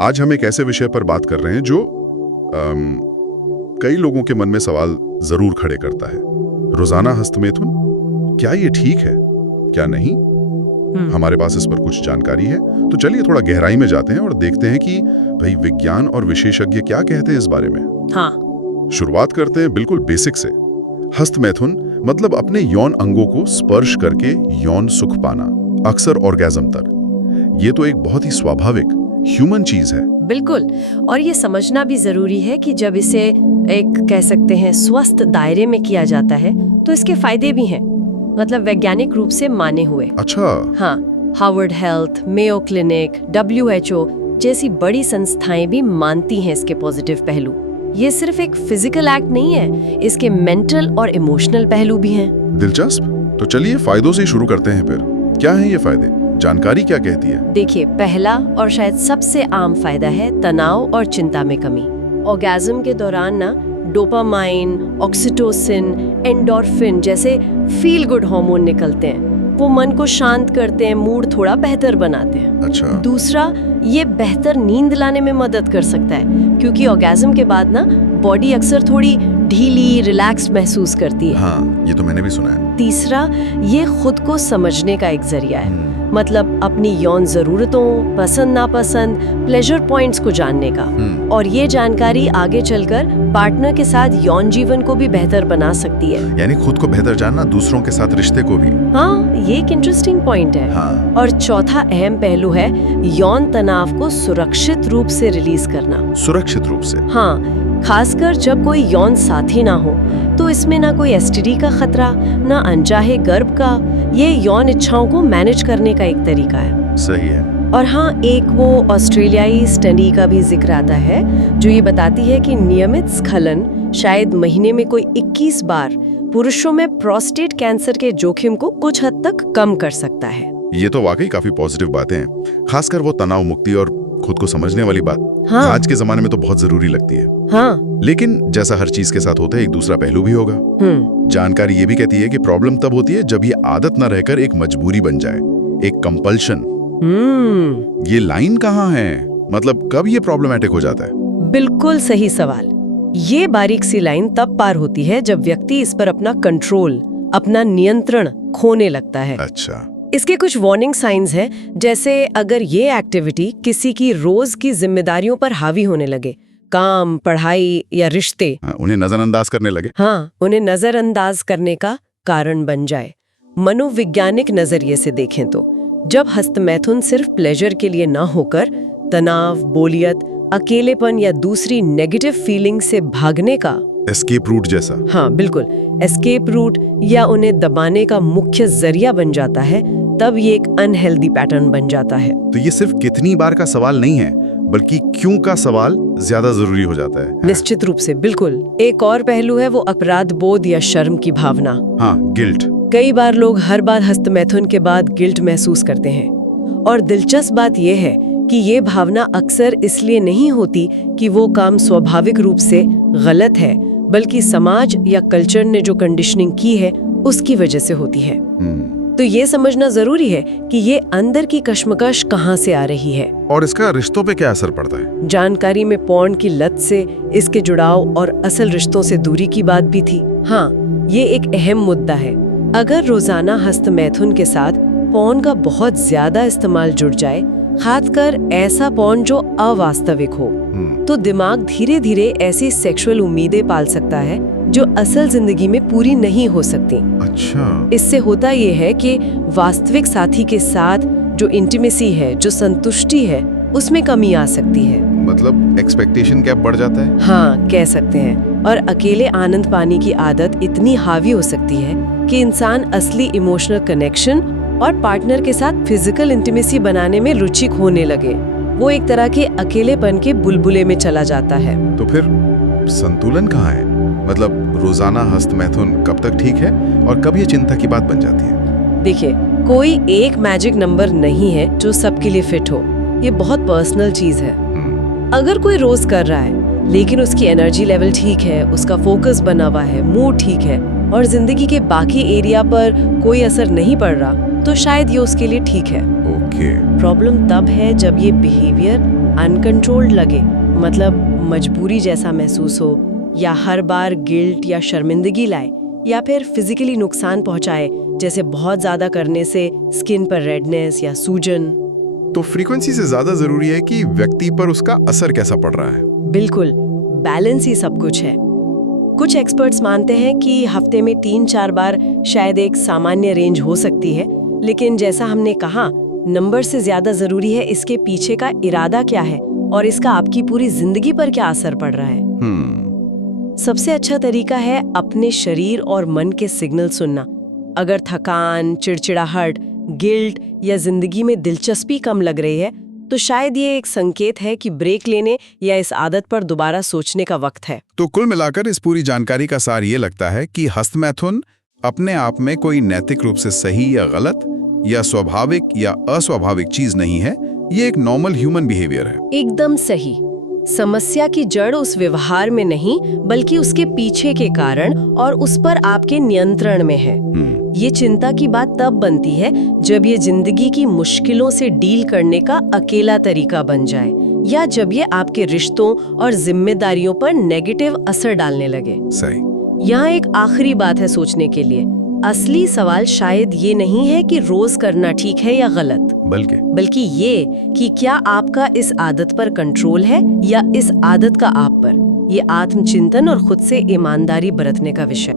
आज हम एक ऐसे विषय पर बात कर रहे हैं जो कई लोगों के मन में सवाल जरूर खड़े करता है। रोजाना हस्तमैथुन, क्या ये ठीक है, क्या नहीं? हमारे पास इस पर कुछ जानकारी है, तो चलिए थोड़ा गहराई में जाते हैं और देखते हैं कि भाई विज्ञान और विशेषज्ञ क्या कहते हैं इस बारे में। हाँ। शुरुआत करते हैं बिल्कुल बेसिक से। हस्तमैथुन मतलब अपने यौन अंगों को स्पर्श करके यौन सुख पाना, अक्सर ऑर्गेज्म तक। ये तो एक बहुत ही स्वाभाविक ह्यूमन चीज है। बिल्कुल, और ये समझना भी जरूरी है कि जब इसे एक कह सकते हैं स्वस्थ दायरे में किया जाता है तो इसके फायदे भी हैं, मतलब वैज्ञानिक रूप से माने हुए। अच्छा। हाँ, Harvard health, Mayo clinic, WHO जैसी बड़ी संस्थाएं भी मानती हैं इसके पॉजिटिव पहलू। ये सिर्फ एक फिजिकल एक्ट नहीं है, इसके मेंटल और इमोशनल पहलू भी हैं। दिलचस्प। तो चलिए फायदों से ही शुरू करते हैं फिर। क्या हैं ये फायदे? जानकारी क्या कहती है? देखिए, पहला और शायद सबसे आम फायदा है तनाव और चिंता में कमी। ऑर्गेज्म के दौरान ना डोपामाइन, ऑक्सीटोसिन, एंडोर्फिन जैसे फील गुड हार्मोन निकलते हैं। वो मन को शांत करते हैं, मूड थोड़ा बेहतर बनाते हैं। अच्छा। दूसरा, ये बेहतर नींद लाने में मदद कर सकता है, क्योंकि ऑर्गेज्म के बाद ना बॉडी अक्सर थोड़ी ढीली, रिलैक्स्ड महसूस करती है। हाँ, ये तो मैंने भी सुना है। तीसरा, ये खुद को समझने का एक जरिया है, मतलब अपनी यौन जरूरतों, पसंद नापसंद, प्लेजर पॉइंट्स को जानने का। और ये जानकारी आगे चलकर पार्टनर के साथ यौन जीवन को भी बेहतर बना सकती है। यानी खुद को बेहतर जानना, दूसरों के साथ रिश्ते को भी। हाँ, ये एक इंटरेस्टिंग पॉइंट है। हाँ। और चौथा अहम पहलू है यौन तनाव को सुरक्षित रूप से रिलीज करना। सुरक्षित रूप से? हाँ, खासकर जब कोई यौन साथी ना हो, तो इसमें ना कोई STD का खतरा, ना अनचाहे गर्भ का। ये यौन इच्छाओं को मैनेज करने का एक तरीका है। सही है। और हाँ, एक वो ऑस्ट्रेलियाई स्टडी का भी जिक्र आता है जो ये बताती है कि नियमित स्खलन शायद महीने में कोई 21 बार पुरुषों में प्रोस्टेट कैंसर के जोखिम को कुछ हद तक कम कर सकता है। ये तो वाकई काफी पॉजिटिव बातें हैं, खासकर वो तनाव मुक्ति और खुद को समझने वाली बात। हाँ। आज के जमाने में तो बहुत जरूरी लगती है। हाँ। लेकिन जैसा हर चीज के साथ होता है, एक दूसरा पहलू भी होगा। जानकारी ये भी कहती है कि प्रॉब्लम तब होती है जब ये आदत न रहकर एक मजबूरी बन जाए, एक कंपल्शन। ये लाइन कहाँ है? मतलब कब ये प्रॉब्लमैटिक हो जाता है? बिल्कुल सही सवाल। ये बारीक सी लाइन तब पार होती है जब व्यक्ति इस पर अपना कंट्रोल, अपना नियंत्रण खोने लगता है। अच्छा। इसके कुछ वार्निंग साइंस हैं, जैसे अगर ये एक्टिविटी किसी की रोज की जिम्मेदारियों पर हावी होने लगे, काम, पढ़ाई या रिश्ते, उन्हें नजरअंदाज करने लगे। हाँ, उन्हें नजरअंदाज करने का कारण बन जाए। मनोवैज्ञानिक नजरिए से देखें तो जब हस्तमैथुन सिर्फ प्लेजर के लिए ना होकर तनाव, बोलियत, अकेलेपन या दूसरी नेगेटिव फीलिंग से भागने का, एस्केप रूट जैसा। हाँ बिल्कुल, एस्केप रूट या उन्हें दबाने का मुख्य जरिया बन जाता है, तब ये एक अनहेल्दी पैटर्न बन जाता है। तो ये सिर्फ कितनी बार का सवाल नहीं है, बल्कि क्यों का सवाल ज्यादा जरूरी हो जाता है। निश्चित रूप से, बिल्कुल। एक और पहलू है वो अपराध बोध या शर्म की भावना। हाँ, गिल्ट। कई बार लोग हर बार हस्तमैथुन के बाद गिल्ट महसूस करते हैं, और दिलचस्प बात यह है कि ये भावना अक्सर इसलिए नहीं होती कि वो काम स्वाभाविक रूप से गलत है, बल्कि समाज या कल्चर ने जो कंडीशनिंग की है उसकी वजह से होती है। तो ये समझना जरूरी है कि ये अंदर की कश्मकश कहाँ से आ रही है और इसका रिश्तों पे क्या असर पड़ता है। जानकारी में पॉर्न की लत से इसके जुड़ाव और असल रिश्तों से दूरी की बात भी थी। हाँ, ये एक अहम मुद्दा है। अगर रोजाना हस्तमैथुन के साथ पॉर्न का बहुत ज्यादा इस्तेमाल जुड़ जाए, खासकर ऐसा पॉर्न जो अवास्तविक हो, तो दिमाग धीरे धीरे ऐसी सेक्सुअल उम्मीदें पाल सकता है जो असल जिंदगी में पूरी नहीं हो सकती। अच्छा। इससे होता ये है कि वास्तविक साथी के साथ जो इंटीमेसी है, जो संतुष्टि है, उसमें कमी आ सकती है। मतलब एक्सपेक्टेशन गैप बढ़ जाता है। हाँ, कह सकते हैं। और अकेले आनंद पाने की आदत इतनी हावी हो सकती है कि इंसान असली इमोशनल कनेक्शन और पार्टनर के साथ फिजिकल इंटीमेसी बनाने में रुचि खोने लगे। वो एक तरह के अकेलेपन के बुलबुले में चला जाता है। तो फिर संतुलन कहाँ है? मतलब रोजाना हस्तमैथुन कब तक ठीक है और कब ये चिंता की बात बन जाती है? देखिए, कोई एक मैजिक नंबर नहीं है जो सबके लिए फिट हो। ये बहुत पर्सनल चीज है। अगर कोई रोज कर रहा है लेकिन उसकी एनर्जी लेवल ठीक है, उसका फोकस बना हुआ है, मूड ठीक है और जिंदगी के बाकी एरिया पर कोई असर नहीं पड़ रहा, तो शायद ये उसके लिए ठीक है। ओके। प्रॉब्लम तब है जब ये बिहेवियर अनकंट्रोल्ड लगे, मतलब मजबूरी जैसा महसूस हो, या हर बार गिल्ट या शर्मिंदगी लाए, या फिर फिजिकली नुकसान पहुंचाए, जैसे बहुत ज्यादा करने से स्किन पर रेडनेस या सूजन। तो फ्रीक्वेंसी से ज्यादा जरूरी है कि व्यक्ति पर उसका असर कैसा पड़ रहा है। बिल्कुल, बैलेंस ही सब कुछ है। कुछ एक्सपर्ट्स मानते हैं कि हफ्ते में 3-4 बार शायद एक सामान्य रेंज हो सकती है, लेकिन जैसा हमने कहा, नंबर से ज्यादा जरूरी है इसके पीछे का इरादा क्या है और इसका आपकी पूरी जिंदगी पर क्या असर पड़ रहा है। सबसे अच्छा तरीका है अपने शरीर और मन के सिग्नल सुनना। अगर थकान, चिड़चिड़ाहट, गिल्ट या जिंदगी में दिलचस्पी कम लग रही है, तो शायद ये एक संकेत है कि ब्रेक लेने या इस आदत पर दोबारा सोचने का वक्त है। तो कुल मिलाकर इस पूरी जानकारी का सार ये लगता है कि हस्तमैथुन अपने आप में कोई नैतिक रूप से सही या गलत या स्वाभाविक या अस्वाभाविक चीज नहीं है, ये एक नॉर्मल ह्यूमन बिहेवियर है। एकदम सही। समस्या की जड़ उस व्यवहार में नहीं, बल्कि उसके पीछे के कारण और उस पर आपके नियंत्रण में है। ये चिंता की बात तब बनती है जब ये जिंदगी की मुश्किलों से डील करने का अकेला तरीका बन जाए, या जब ये आपके रिश्तों और जिम्मेदारियों पर नेगेटिव असर डालने लगे। सही। यहाँ एक आखिरी बात है सोचने के लिए। असली सवाल शायद ये नहीं है कि रोज करना ठीक है या गलत, बल्कि ये कि क्या आपका इस आदत पर कंट्रोल है या इस आदत का आप पर। ये आत्मचिंतन और खुद से ईमानदारी बरतने का विषय।